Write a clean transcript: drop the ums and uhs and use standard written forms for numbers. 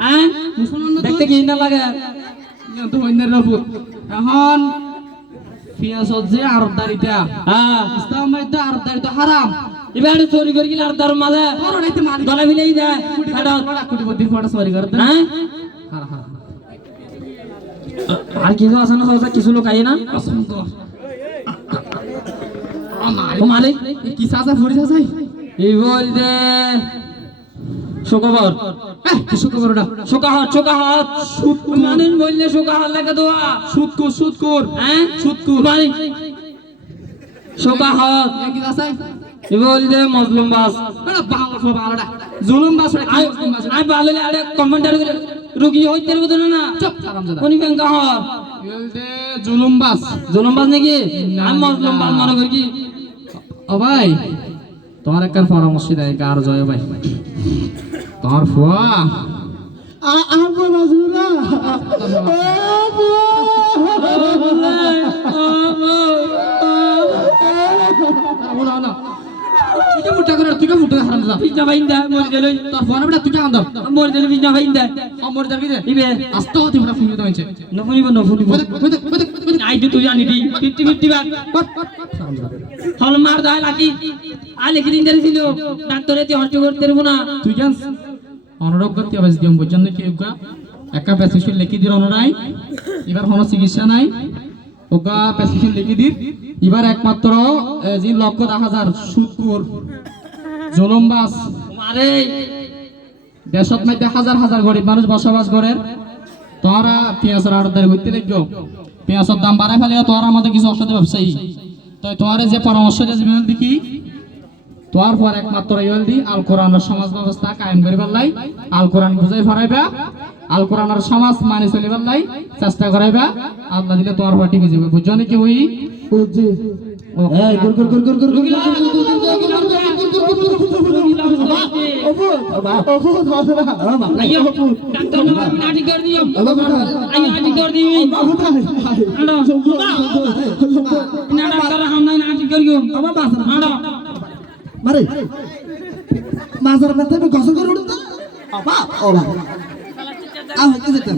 হ্যাঁ দেখতে কি না লাগে তো অন্যের রূপ এখন পিয়াজ যে আরদারিটা হ্যাঁ ইসলামের তো আরদারিটা হারাম এবার চুরি করে গেলে আর তার মাঝে করোনাইতে মালিক গলা মিলেই যায় কোটিপতি ফটো সরি করতে হ্যাঁ হারা হারা আর কিছু আছে না সহজে কিছু লোক আই না সুন্দর ও মালিক কি সাজা ফুরি সাজাই এই বল দে শুকবার কি শুকরটা শোকাহত মানুষ বললে শোকাহত লাগে দোয়া সুদকুর হ্যাঁ সুদকুর মালিক শোকাহত কি সাজাই এই বল দে মজলুম বাস আরে বাংলা জুলুম বাস আই ভালো আরে কমেন্টার করে রুগী হইতে বলতো না চুপ হারামজাদা কোনি ব্যাংক হর বলতে জুলুম বাস নাকি আমি মজলুম বাস মনে করি কি ও ভাই তোমার একটা পরামর্শ দেয় কার জয় ভাই তোমার ফুয়া আবু রাজুরা না তুই ফুটা করে তুই ফুটা হারাম যা পিজা ভাইন্দা মরে গেল তোর ফোন বড় তুই আন্দর মরে গেল পিজা ভাইন্দা আমর যাবি রে ইবে আস্তে হতে ফুটা ফুটা হইছে নফুনিব আই তো তুই জানি দি 50 বাগ হল মার দাই লাগি আই লিখি দিন ছিল ডাক্তারে তে হস্ট করতে দেব না তুই জান অনুরোধ করতে হবে দিম বুঝছেন কি ওকা একা প্রেসক্রিপশন লিখি দির অনরাই এবার কোনো চিকিৎসা নাই ওকা প্রেসক্রিপশন লিখি দির এবার একমাত্র যে লক্ষ 10,000 সুদপুর জুলুমবাস মারে দেশত মধ্যে হাজার হাজার গরিব মানুষ বসবাস করে তোরা পেঁয়াজের আড়তদারি করতে লাগো পেঁয়াজের দাম বাড়াই ফেলে তোরা আমাদের কিছু অসাধু ব্যবসায়ী তো তোরে যে পরামর্শ দিয়ে দেখি তোর পর একমাত্র ইয়েল দি আল কোরআনের সমাজ ব্যবস্থা কায়েম করিবার লাই আল কোরআন বুঝাই ফরাইবা আল কোরআনের সমাজ মানি চলিবার লাই চেষ্টা করাইবা আল্লাহ দিলে তোর পর ঠিক হয়ে যাবে বুঝছো নাকি ওই বুঝছি এই গুর গুর গুর গুর গুর গুর অপু ধরা আইও ডাক্তার নাটি কর দিও আইও নাটি কর দিও না ডাক্তার হাম না নাটি করিও আমার বাজার আড়ো মারে বাজার মধ্যে আমি গোসল করে উঠতে বাবা ও বাবা আহ কি যেতাম